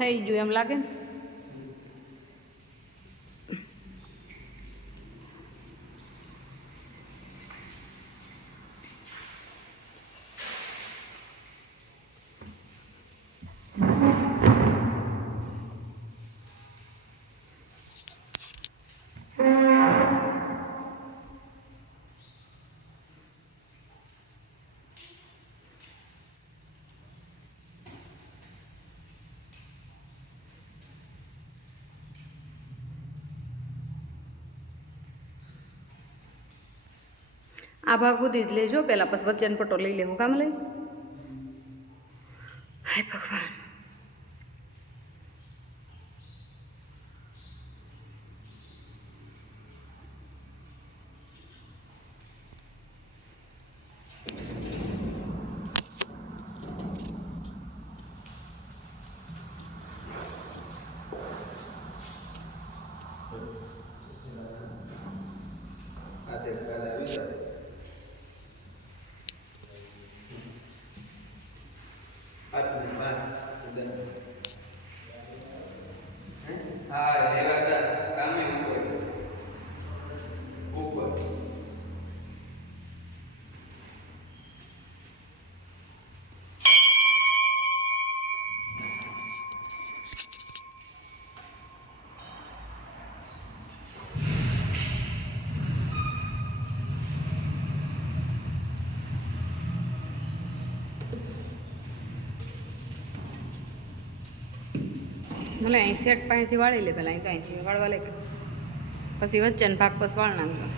થઈ ગયું એમ લાગે? ને આ ભાગ સુધી જ લેજો પહેલાં પછી વચ્ચેનો પટ્ટો લઈ લેવું કામ લઈ હાય ભગવાન આજે કાલે આવી મને અહીં સેટ પાસેથી વાળી લે પહેલાં અહીં અહીંથી વાળવા લે. પછી વચ્ચેનો ભાગ પછી વાળ નાખજો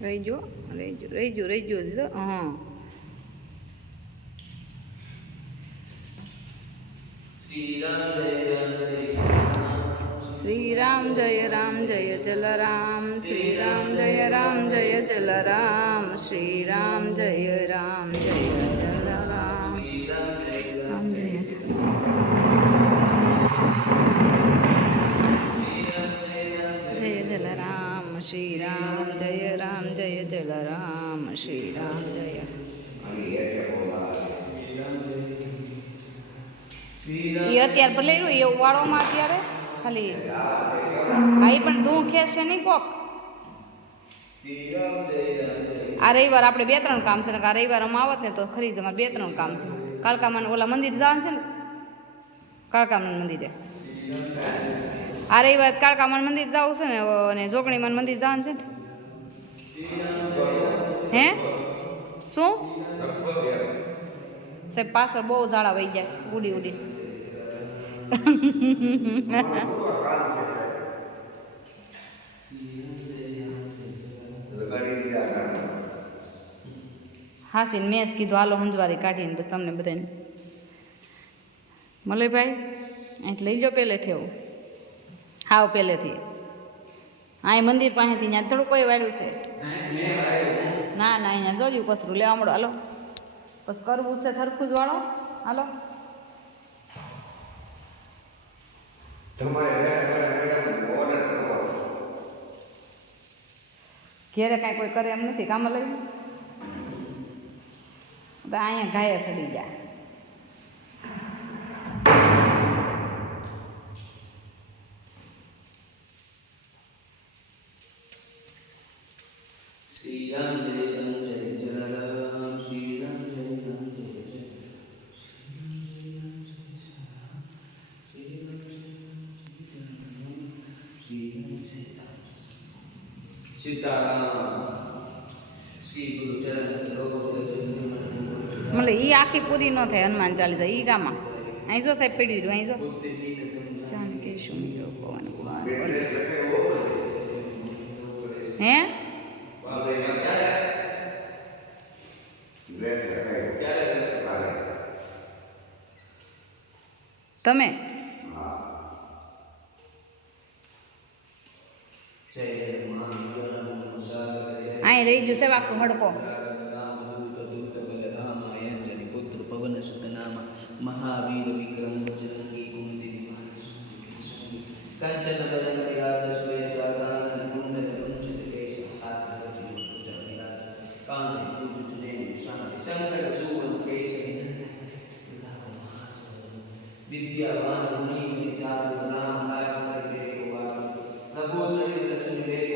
રહી જો રહી જો રહી જો રહી જો હા. શ્રી રામ શ્રી રામ જય રામ જય જલ રામ શ્રી રામ જય રામ જય જલ રામ શ્રી રામ જય રામ જય જલ રામ રામ જય જય જલ શ્રી રામ જય રામ જય જલ રામ શ્રી રામ જય. એ અત્યારે ભલે એ વાળોમાં અત્યારે? ખાલી. એ પણ તું ખેંચશે નહીં કોક. આ રવિવાર આપણે બે ત્રણ કામ છે ને આ રવિવાર અમે આવત ને તો ખરી જ બે ત્રણ કામ છે. કાળકામાનું ઓલા મંદિર જવાનું છે ને? કાળકામાનું મંદિરે. આ રવિવાર કાળકામાનું મંદિર જવું છે ને, અને જોગણીમાન મંદિર જવાનું છે ને? હે? શું? સાહેબ, પાછળ બહુ ઝાડા વહી ગયા છે, ઉડી ઉડી. હાસીને મેં જ કીધું હાલો હંજવારી કાઢીને બસ તમને બધાને મલયભાઈ અહીં લઈ લો પહેલેથી આવું હાવ પહેલેથી આ મંદિર પાસેથી ત્યાં થોડું કોઈ વાળ્યું છે ના ના અહીંયા જોજો કસરું લેવા મળો હાલો બસ કરવું છે સરખું જ વાળો હાલો ઘેરે કાંઈ કોઈ કરે એમ નથી કામ લઈ તો અહીંયા ઘાયે ચડી ગયા શ્રી રામ જય રામ જય જય રામ શ્રી રામ જય રામ જય જય સીતારામ શ્રી ગુરુ ચરણ સરોવર મતલબ એ આખી પૂરી ન થાય, હનુમાન ચાલીસા એ ગામાં. અહીં જો સાહેબ પીડ્યું રહ્યું, અહીં જો. જાનકી સુમિરો પવન, કુમાર. હે? તમે? અહીં થઈ ગયું સેવાકો હડકો મહાવીર વિક્રમ બજરંગી કુંતી વિમાન કાંચન બલન विद्यावान मुनि चार राम राज करके हुआ प्रभु चरित्र सुनिदेव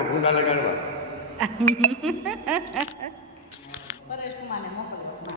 કોકને ભૂંડા લગાડવા. પરેશ કુમારને મોકલો.